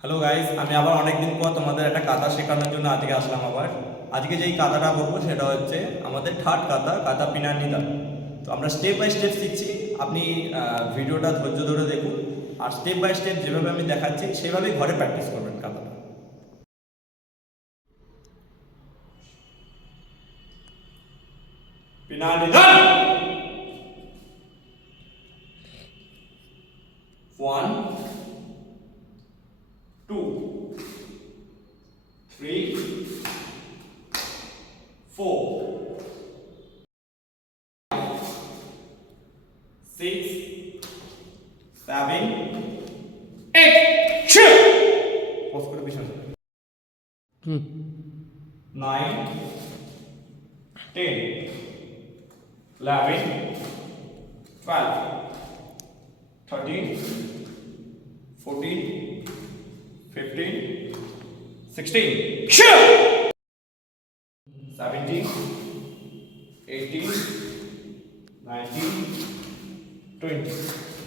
Hello guys, আমি আবার অনেকদিন পর তোমাদের একটা কাতা শেখানোর জন্য আজকে আসলাম আবার। আজকে যেই কাতাটা করবো সেটা হচ্ছে আমাদের থার্ড কাতা, কাতা পিনানিদা। তো আমরা স্টেপ বাই স্টেপ শিখছি। আপনি ভিডিওটা ধৈর্য ধরে দেখুন, আর স্টেপ বাই স্টেপ যেভাবে আমি দেখাচ্ছি সেভাবেই ঘরে প্র্যাকটিস করবেন কাতাটা। পিনানিদা 1 2 3 4 6 7 8 পজ করে পিছনে 9 10 11 12 13 14 15 16 17 18 19 20